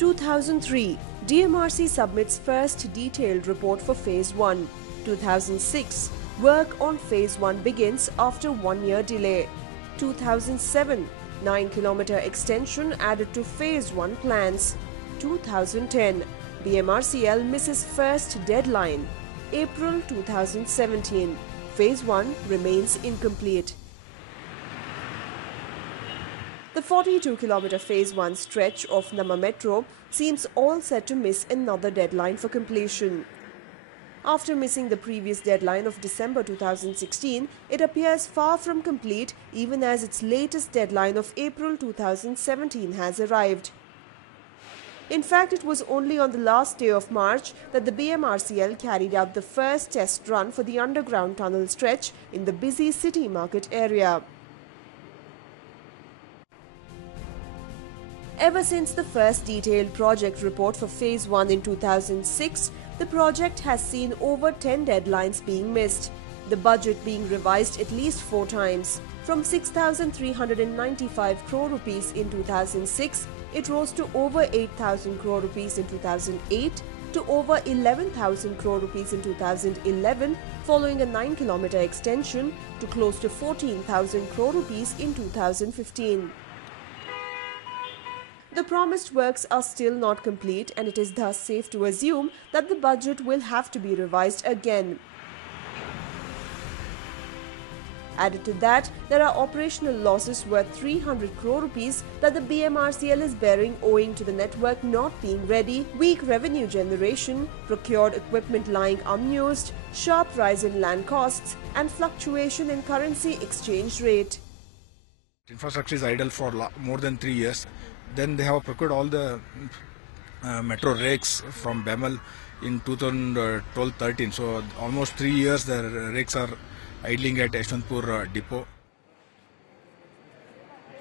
2003, BMRC submits first detailed report for Phase 1. 2006, work on Phase 1 begins after 1 year delay. 2007, 9-kilometer extension added to Phase 1 plans. 2010, BMRCL misses first deadline. April 2017, Phase 1 remains incomplete. The 42-kilometer Phase 1 stretch of Nama Metro seems all set to miss another deadline for completion. After missing the previous deadline of December 2016, it appears far from complete even as its latest deadline of April 2017 has arrived. In fact, it was only on the last day of March that the BMRCL carried out the first test run for the underground tunnel stretch in the busy city market area. Ever since the first detailed project report for Phase 1 in 2006, the project has seen over 10 deadlines being missed, the budget being revised at least 4 times. From 6,395 crore rupees in 2006, it rose to over 8,000 crore rupees in 2008, to over 11,000 crore rupees in 2011, following a 9-kilometer extension, to close to 14,000 crore rupees in 2015. The promised works are still not complete, and it is thus safe to assume that the budget will have to be revised again. Added to that, there are operational losses worth 300 crore rupees that the BMRCL is bearing owing to the network not being ready, weak revenue generation, procured equipment lying unused, sharp rise in land costs, and fluctuation in currency exchange rate. Infrastructure is idle for more than 3 years. Then they have procured all the metro rakes from BML in 2012-13. So almost 3 years the rakes are idling at Yeshwantpur depot.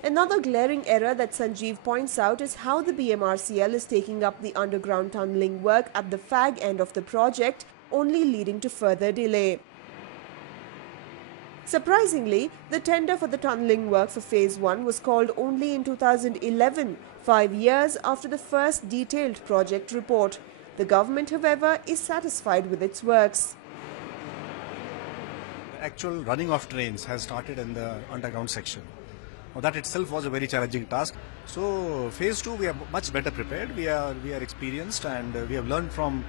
Another glaring error that Sanjeev points out is how the BMRCL is taking up the underground tunnelling work at the fag end of the project, only leading to further delay. Surprisingly, the tender for the tunnelling work for Phase 1 was called only in 2011, 5 years after the first detailed project report. The government, however, is satisfied with its works. The actual running of trains has started in the underground section. Now, that itself was a very challenging task. So, Phase 2 we are much better prepared. We are experienced, and we have learned from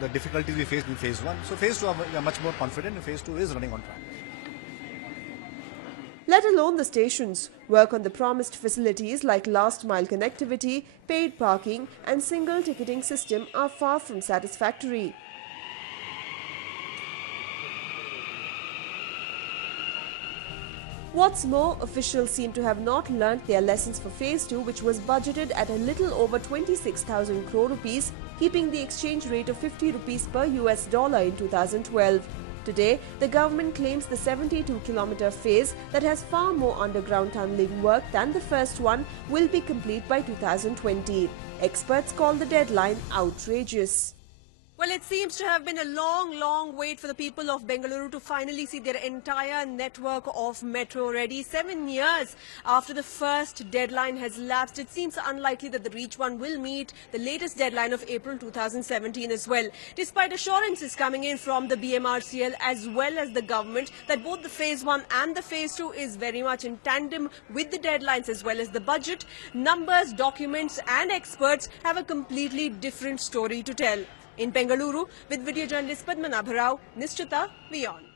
the difficulties we faced in Phase 1. So Phase 2 we are much more confident, and Phase 2 is running on track. Let alone the stations, work on the promised facilities like last mile connectivity, paid parking and single ticketing system are far from satisfactory. What's more, officials seem to have not learnt their lessons for Phase 2, which was budgeted at a little over 26,000 crore rupees, keeping the exchange rate of 50 rupees per US dollar in 2012. Today, the government claims the 72-kilometer phase that has far more underground tunnelling work than the first one will be complete by 2020. Experts call the deadline outrageous. Well, it seems to have been a long wait for the people of Bengaluru to finally see their entire network of metro ready. 7 years after the first deadline has lapsed, it seems unlikely that the Reach 1 will meet the latest deadline of April 2017 as well. Despite assurances coming in from the BMRCL as well as the government that both the Phase 1 and the Phase 2 is very much in tandem with the deadlines as well as the budget, numbers, documents and experts have a completely different story to tell. In Bengaluru, with video journalist Padmanabha Rao, Nishchita, WION.